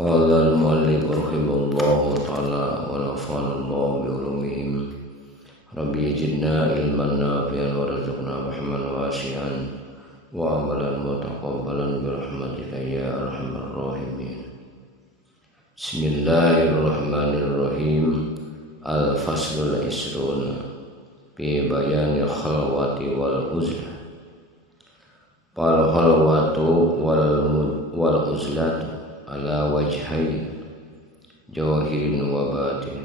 قال المؤلف رحمه الله تعالى ونفعنا الله بعلومهم ربي زدنا علما نافعا وارزقنا فهما واسعا وعملا متقبلا برحمتك يا ارحم الراحمين. بسم الله الرحمن الرحيم. الفصل العشرون في بيان الخلوة والعزلة. فالخلوة والعزلة على وجهين ظاهر وباطن.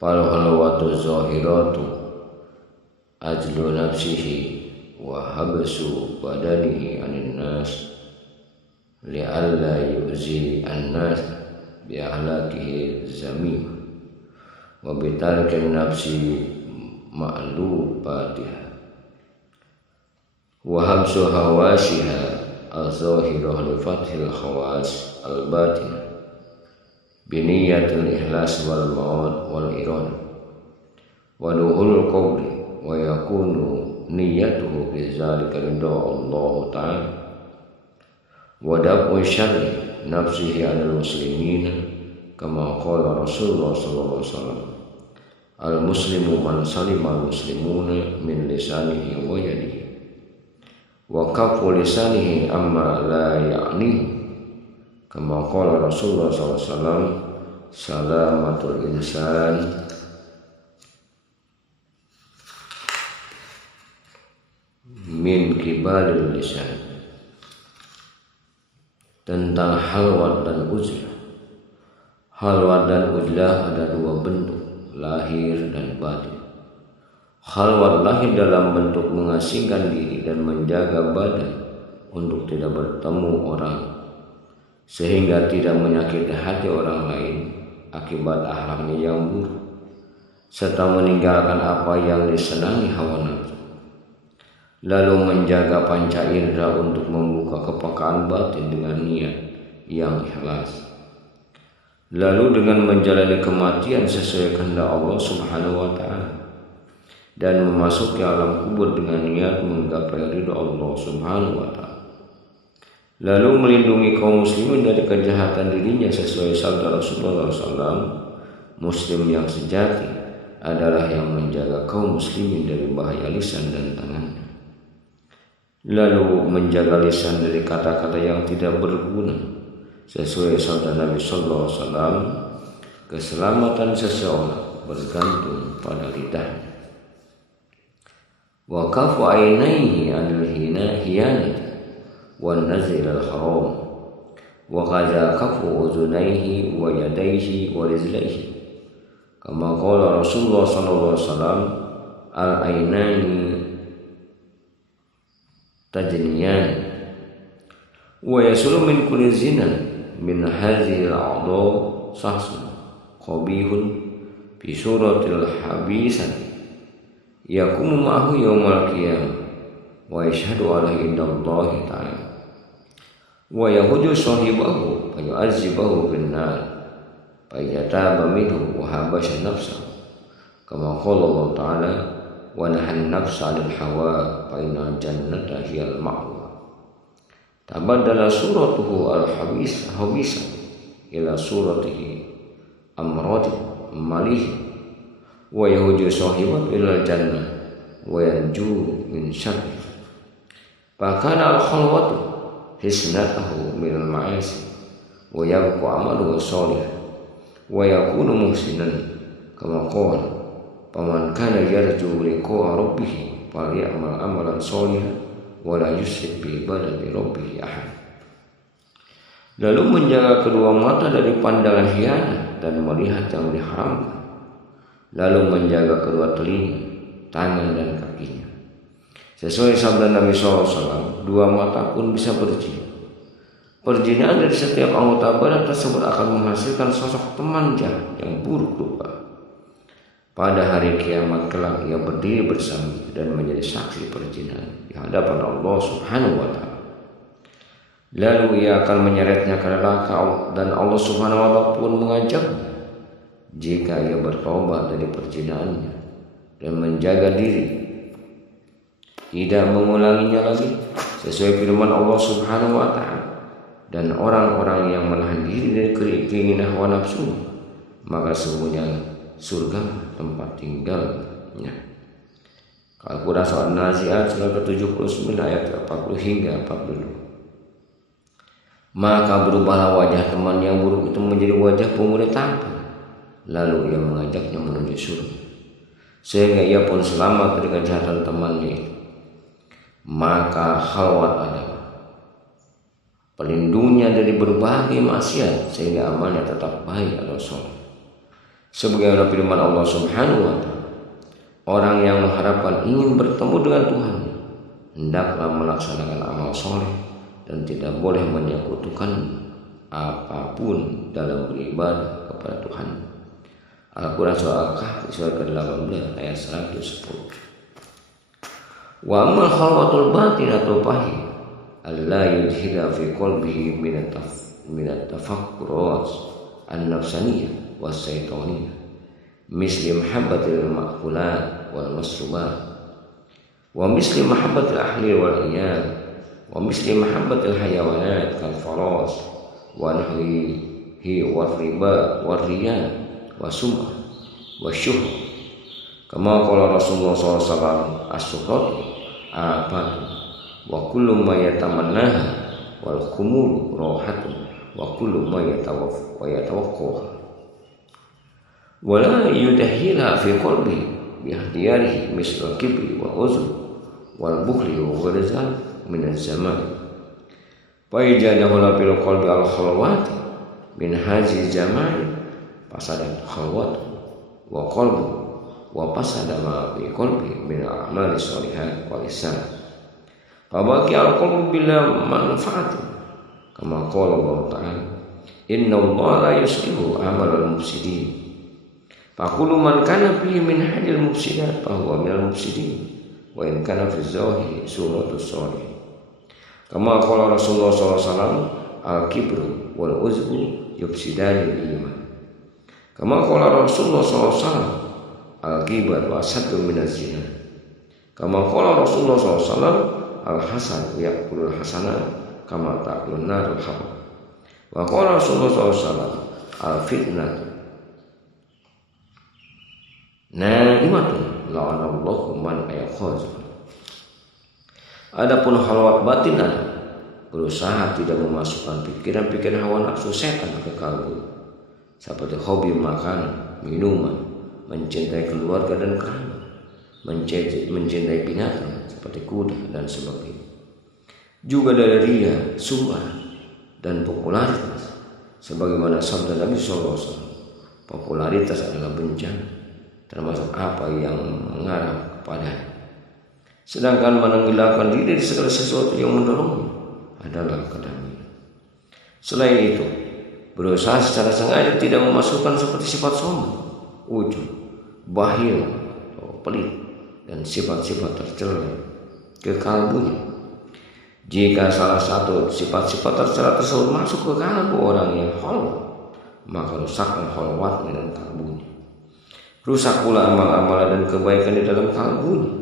فالخلوة الظاهرة عزل نفسه وحبس بدنه عن الناس لئلا يؤذي الناس بأخلاقه الذميمة وبترك النفس مألوفاتها وحبس حواسها الظاهرة لفتح الحواس الباطنة بنية الإخلاص والموت والإرادة ودخول القول ويكون نيته في ذلك رضا الله تعالى ودفع شر نفسه على المسلمين كما قال رسول الله صلى الله عليه وسلم: المسلم من سلم المسلمون من لسانه ويده وكف لسانه أما لا يعنيه كما قال رسول الله صلى الله عليه وسلم: سلامة الإنسان min kibalil lisan. Tentang halwat dan uzlah. Halwat dan uzlah ada dua bentuk, lahir dan batin. Halwat lahir dalam bentuk mengasingkan diri dan menjaga badan untuk tidak bertemu orang sehingga tidak menyakiti hati orang lain akibat akhlaknya yang buruk serta meninggalkan apa yang disenangi hawa nafsu. Lalu menjaga panca indera untuk membuka kepekaan batin dengan niat yang ikhlas. Lalu dengan menjalani kematian sesuai kehendak Allah Subhanahu wa taala dan memasuki alam kubur dengan niat menggapai ridha Allah Subhanahu wa taala. Lalu melindungi kaum muslimin dari kejahatan dirinya sesuai sabda Rasulullah SAW, muslim yang sejati adalah yang menjaga kaum muslimin dari bahaya lisan dan tangannya. Lalu menjaga lisan dari kata-kata yang tidak berguna sesuai sabda Nabi sallallahu alaihi wasallam, keselamatan seseorang bergantung pada lidahnya. Wa kafu ainaihi 'anil hiyanati wan nazil al haram wa qaza kafu uzunaihi wa yadayhi wa rizlaihi kama qala Rasulullah sallallahu alaihi wasallam: al ainani tajniyan wa yasulu min kulli zinan min hadhihi al-a'dha sahsun qabihun fi suratil habisan yakumu ma'ahu yawmal qiyamah wa yashhadu alaihi indallahi ta'ala wa yahudu sahibahu fa yu'azzibahu bin nar fa yataba minhu wa habasha nafsahu kama qala Allah ta'ala wa nahan nafsa 'anil hawa fa innal jannata hiyal ma'wa. Tabaddala suratuhu al-habisa ila suratihi amrati malih wa yahuju sahibat ila jannah wa yanju min syarri. Fakana al-khalwatu hisnatahu min al-ma'asi wa yabqa amaluhu shalih wa yakunu muhsinan kama qala: paman kana yarju liqa rabbih falyamal amalan sholihan wa la yusyrik bi ibadati rabbih ahad. Lalu menjaga kedua mata dari pandangan khianat dan melihat yang diharamkan. Lalu menjaga kedua telinga, tangan dan kakinya. Sesuai sabda Nabi SAW, dua mata pun bisa berzina. Perzinahan dari setiap anggota badan tersebut akan menghasilkan sosok teman jahat yang buruk rupa. Pada hari kiamat kelak ia berdiri bersama dan menjadi saksi perzinahan di hadapan Allah Subhanahu wa taala. Lalu ia akan menyeretnya ke neraka dan Allah Subhanahu wa taala pun mengajaknya jika ia bertobat dari perzinahannya dan menjaga diri tidak mengulanginya lagi sesuai firman Allah Subhanahu wa taala, dan orang-orang yang menahan diri dari keinginan hawa nafsu, maka sesungguhnya surga tempat tinggalnya. Al-Quran Surah An-Nazi'at surah ke-79 ayat 40 hingga 42. Maka berubahlah wajah teman yang buruk itu menjadi wajah pemuda tampan, lalu ia mengajaknya menuju surga, sehingga ia pun selamat dari kejahatan temannya itu. Maka khalwat adalah pelindungnya dari berbagai maksiat, sehingga amalnya tetap baik atau soleh. Sebagaimana firman Allah Subhanahu wa ta'ala, orang yang mengharapkan ingin bertemu dengan Tuhan hendaklah melaksanakan amal soleh dan tidak boleh menyekutukan apapun dalam beribadah kepada Tuhan. Al-Quran Surah Al-Kahfi surah ke-18 ayat 110. Wa amal khalwatul batin atau pahit alla yudhila fi qalbihi minat tafakkurat an-nafsaniyah was syaitaniyah misli mahabbatil ma'kulat wal masrubat wa misli mahabbatil ahli wal iyal wa misli mahabbatil hayawanat kal faras wa nahwihi war riba war riya wa sum'ah wa syuh, kama qala Rasulullah SAW as-suhrat apatu wa kullu ma yatamannaha wal khumul rahatun wa kullu ma yatawaqqaha wa la yudahhila fi qalbi bi ihtiyarihi misla kibri wa uzr wal bukhli wa ghazal min az-zaman fa ijadahu fil qalbi al khalwati min hazi zaman fasadat khalwat wa qalbu wa fasada ma fi qalbi min a'mali sholihat wa lisan fa baqi al qalbu bila manfaati kama qala Allah ta'ala inna Allah la yuslihu amal mufsidin fa kullu man kana fihi min hadil mufsidat fa huwa minal mufsidin wa in kana fi zahiri suratus sholih. Kama qala Rasulullah SAW al-kibru wal uzbu yufsidani iman. Kama qala Rasulullah SAW al-ghibatu asaddu minaz zina. Kama qala Rasulullah SAW al-hasad ya'kulul hasanat kama ta'kulun narul hab. Wa qala Rasulullah SAW al-fitnatu na'imatun la'anallahu man ayakhaz. Adapun khalwat batin adalah berusaha tidak memasukkan pikiran-pikiran hawa nafsu setan ke kalbu, seperti hobi makan, minuman, mencintai keluarga dan kerabat, mencintai binatang seperti kuda dan sebagainya. Juga dari riya, sum'ah, dan popularitas. Sebagaimana sabda Nabi SAW, popularitas adalah bencana, termasuk apa yang mengarah kepadanya. Sedangkan menenggelamkan diri dari segala sesuatu yang mendorongnya adalah kedamaian. Selain itu, berusaha secara sengaja tidak memasukkan seperti sifat sombong, ujub, bakhil, pelit, dan sifat-sifat tercela ke kalbunya. Jika salah satu sifat-sifat tercela tersebut masuk ke kalbu orang yang khalwat, maka rusaklah khalwatnya dan kalbunya. Rusak pula amal-amalan dan kebaikan di dalam kalbunya,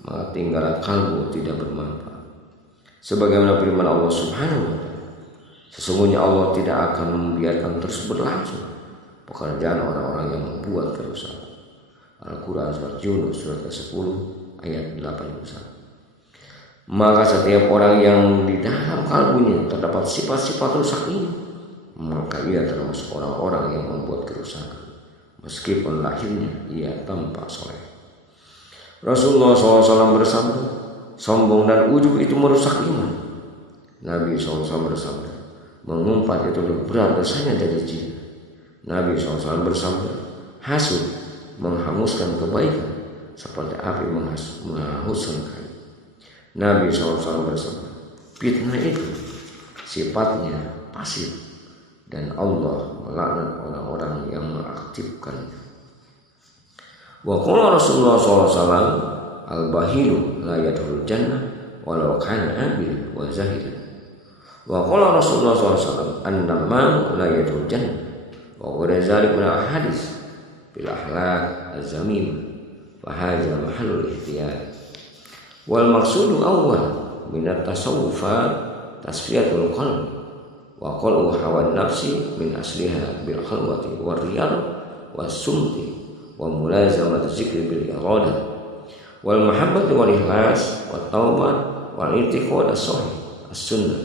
maka tinggallah kalbu tidak bermanfaat. Sebagaimana firman Allah Subhanahu wa ta'ala, sesungguhnya Allah tidak akan membiarkan terus berlangsung pekerjaan orang-orang yang membuat kerusakan. Al-Quran Surat Yunus surat ke-10 ayat 81. Maka setiap orang yang di dalam kalbunya terdapat sifat-sifat rusak ini, maka ia termasuk orang-orang yang membuat kerusakan, meskipun lahirnya ia tampak soleh. Rasulullah SAW bersabda, sombong dan ujub itu merusak iman. Nabi SAW bersabda, mengumpat itu lebih berat dosanya dari zina. Nabi SAW bersabda, hasud menghanguskan kebaikan seperti api menghanguskan kayu. Nabi SAW bersabda, fitnah itu sifatnya pasif dan Allah melaknat orang-orang yang mengaktifkannya. Wa qala Rasulullah SAW al-bahilu la yadkhulul jannah walau kana abil wa zahid. Wa qala Rasulullah SAW an-namam la yadkhulul jannah wa ghayra dzalik min al-hadis bil akhlaq az-zamim fa hadza mahallul ihtiyat. Wal maqsudu awwal min at-tasawwufat tasfiyatul qalb wa qal'u hawa nafsi min asliha bil khalwati war riyad was sumti wa mulazamati zikri bil iradah wal mahabbati wal ikhlas wat taubah wal i'tiqad as-sahih as-sunnah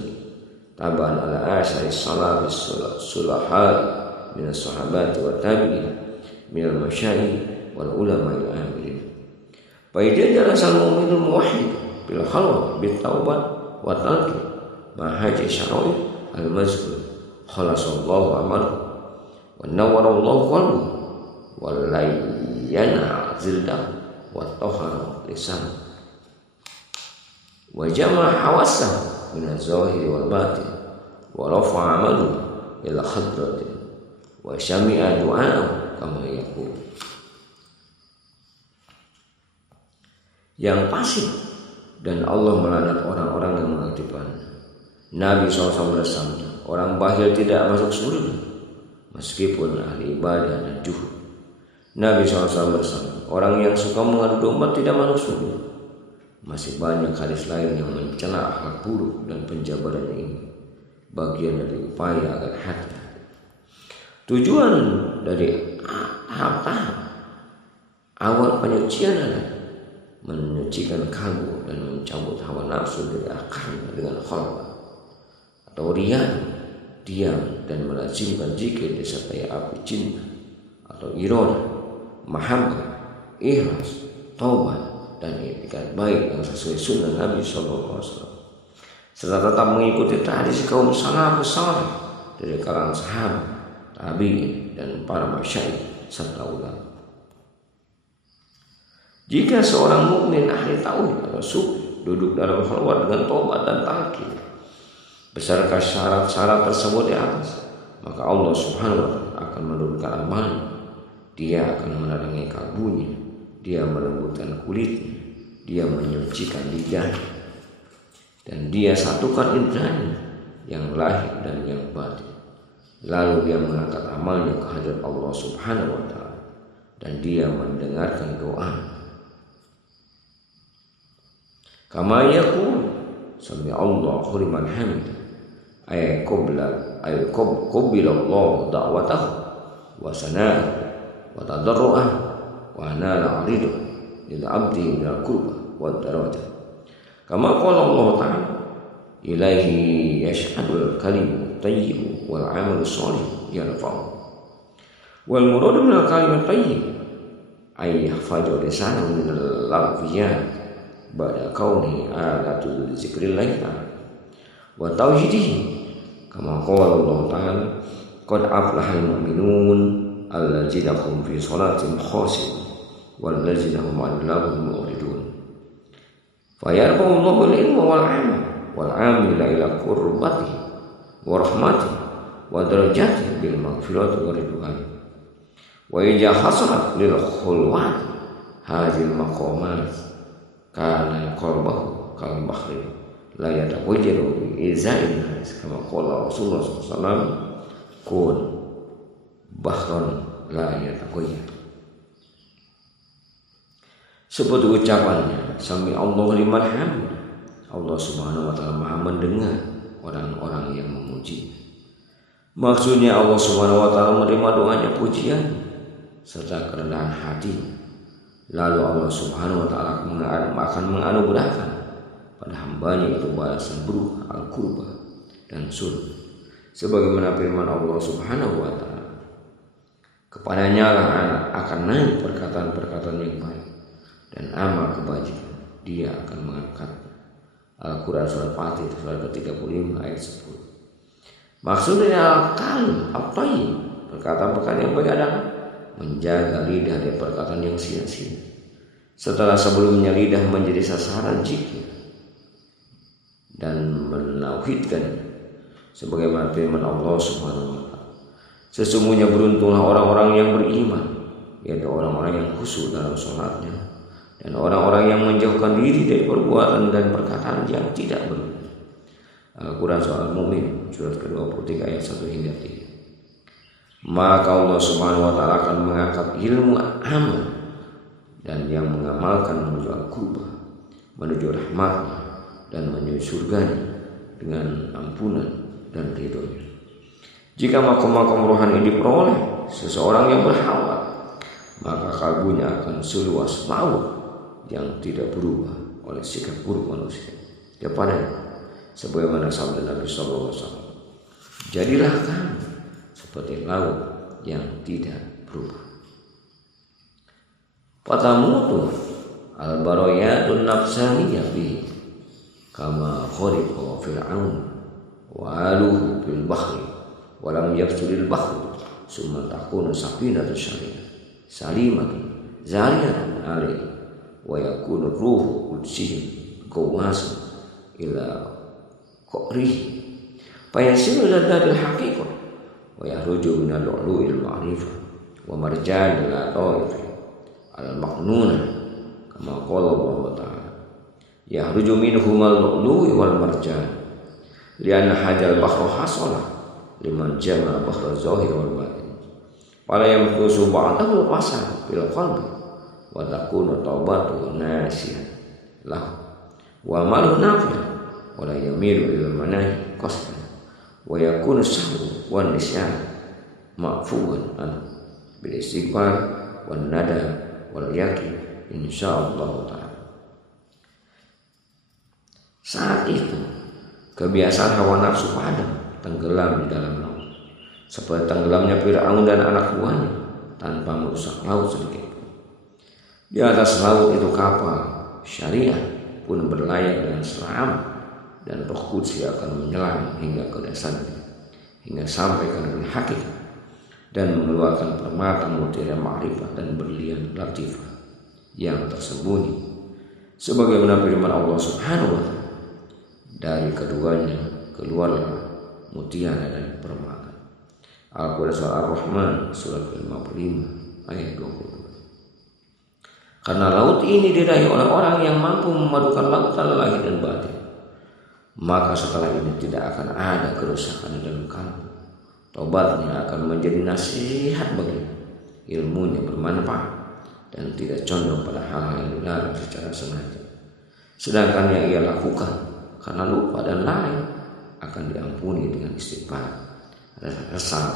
taban ala asyari salaf sulahal min as-sahabati wat tabi'in min al-masyayikh wal ulama al-amilin. Fa idza jalasa al-mu'minu muwahhid bil khalwah bit taubat wa tarki ma haji syara'i al-mazkur khalasallahu amalahu wa nawwarallahu qalbu wa layyana zildah wa tahara lisan wa jama'a hawasahu min az-zahiri wal batin wa rafa'a amalu ila hadratin wa syami'a du'a'ahu kama yaqul. Yang pasif dan Allah melaknat orang-orang yang mengaktifkannya. Nabi SAW bersabda, orang bakhil tidak masuk surga meskipun ahli ibadah dan zuhud. Nabi SAW bersabda, orang yang suka mengadu domba tidak masuk surga. Masih banyak hadis lain yang mencela akhlak buruk dan penjabarannya ini. Bagian dari upaya agar hati. Tujuan dari tahap-tahap awal penyucian adalah menyucikan kalbu dan mencabut hawa nafsu dari akarnya dengan khalwah atau riya, diam dan melazimkan zikir disertai api cinta atau iradah, mahabbah, ikhlas, taubat dan i'tikad baik yang sesuai sunnah Nabi SAW, serta tetap mengikuti tradisi kaum salafus saleh dari kalangan sahabat, tabi'in dan para masyayikh serta ulama. Jika seorang mukmin ahli tauhid atau sufi duduk dalam khalwat dengan taubat dan talqin beserta syarat-syarat tersebut di atas, maka Allah Subhanahu wa taala akan menurunkan amalnya. Dia akan menerangi kalbunya, dia melembutkan kulitnya, dia menyucikan lidahnya, dan dia satukan indranya yang lahir dan yang batin. Lalu dia mengangkat amalnya ke hadirat Allah Subhanahu wa taala dan dia mendengarkan doa. Kama yaqul sami Allahu liman hamid ay qabila Allah da'watahu wa sana'ahu wa tadarru'ahu wa nala 'aridu lil 'abdi min al-qurba wa darajat. Kama qala Allah ta'ala ilaihi yashhadul kalimu tayyib wal 'amalu shalih yarfa'u. Wal muradu min al-kalimat tayyib ay yahfazu lisanahu min al-lafziyat ba'da kauni alatul zikrillah ta'ala wa tauhidihi kama qala Allah ta'ala qad aflahal mu'minun allazina hum fi salatihim khashi'un wallazina hum 'anil lagwi mu'ridun. Fa yarfa'u Allahu al-ilma wal 'amal wal 'amila ila qurbatihi wa rahmatihi wa darajatihi bil maghfirati wa ridwan. Wa idza hasalat lil khulwat hadhil maqamat kana qalbuhu kal bahri la yatawajjahu bi iza'in kama qala Rasulullah SAW kun bahran la yatawajjah. Seperti ucapannya sami Allah liman hamid, Allah Subhanahu wa taala Maha mendengar orang-orang yang memuji. Maksudnya Allah Subhanahu wa taala menerima doanya, pujian serta kerendahan hati. Lalu Allah Subhanahu wa taala akan menganugerahkan pada hambanya itu balasan berupa al-qurbah dan surga. Sebagaimana firman Allah Subhanahu wa taala, kepadanya lah akan naik perkataan-perkataan yang baik dan amal kebajikan. Dia akan mengangkat. Al-Quran surat Fatih surat ke-35 ayat 10. Maksudnya al-kalim at-thayyib, perkataan-perkataan yang baik adalah menjaga lidah dari perkataan yang sia-sia. Setelah sebelumnya lidah menjadi sasaran zikir dan menauhidkan, sebagaimana firman Allah Subhanahu wa taala, sesungguhnya beruntunglah orang-orang yang beriman, yaitu orang-orang yang khusyuk dalam sholatnya dan orang-orang yang menjauhkan diri dari perbuatan dan perkataan yang tidak benar. Al-Quran Surah Al-Mu'min surat ke-23 ayat 1 hingga 3. Maka Allah Subhanahu wa taala akan mengangkat ilmu amal dan yang mengamalkan menuju al-qurbah, menuju rahmatnya dan menuju surganya dengan ampunan dan ridhonya. Jika makom-makom rohani diperoleh seseorang yang berkhawat, maka kalbunya akan seluas laut yang tidak berubah oleh sikap buruk manusia kepadanya. Sebagaimana sabda Nabi sallallahu alaihi wasallam, jadilah kamu seperti laut yang tidak berubah. Fatamutu al-barayatun nafsaniyah bihi kama khuriqa fir'aun wa aluhu fil bahri wa lam yafsulil bahru summa takunu safinatu syariah salimatun zariyatun alaihi wa yakunu ruhu qudsihi qawasan ila qarihi fayasiru dadil haqiqah wa yahruju min al-lu'lu'il ma'rifah wa marjan al-ta'if al-maqnunah kama qala Allah ta'ala yahruju minhum al-lu'lu'i wal marjan lianna hajal bahru hasala liman jama bahra zahir wal batin wala yamkusu ba'dahu al-fasad fil qalbi wa takunu taubatu nasiyah lahu wa malu nafi'ah wala yamilu ila manahi qasdan wa yakunu sahwu wan nisyan ma'fuwan an bil istighfar wan nada wal yakin insyaallah ta'ala. Saat itu kebiasaan hawa nafsu padam tenggelam di dalam laut seperti tenggelamnya Fir'aun dan anak buahnya tanpa merusak laut sedikit pun. Di atas laut itu kapal syariah pun berlayar dengan selamat dan Roh Qudsi akan menyelam hingga ke dasarnya hingga sampai ke negeri hakikat dan mengeluarkan permata mutiara ma'rifat dan berlian latifah yang tersembunyi sebagaimana firman Allah Subhanahu wa taala, dari keduanya keluarlah mutiara dan permata. Al-Quran surah Ar-Rahman surat 55 ayat 22. Karena laut ini diraih oleh orang yang mampu memadukan lautan lahir dan batin, maka setelah ini tidak akan ada kerusakan dalam kalbu. Tobatnya akan menjadi nasihat baginya, ilmunya bermanfaat dan tidak condong pada hal-hal yang dilarang secara sengaja. Sedangkan yang ia lakukan karena lupa dan lalai akan diampuni dengan istighfar, rasa kesal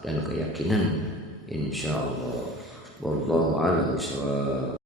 dan keyakinan, insyaallah. Wallahu a'lam bishawab.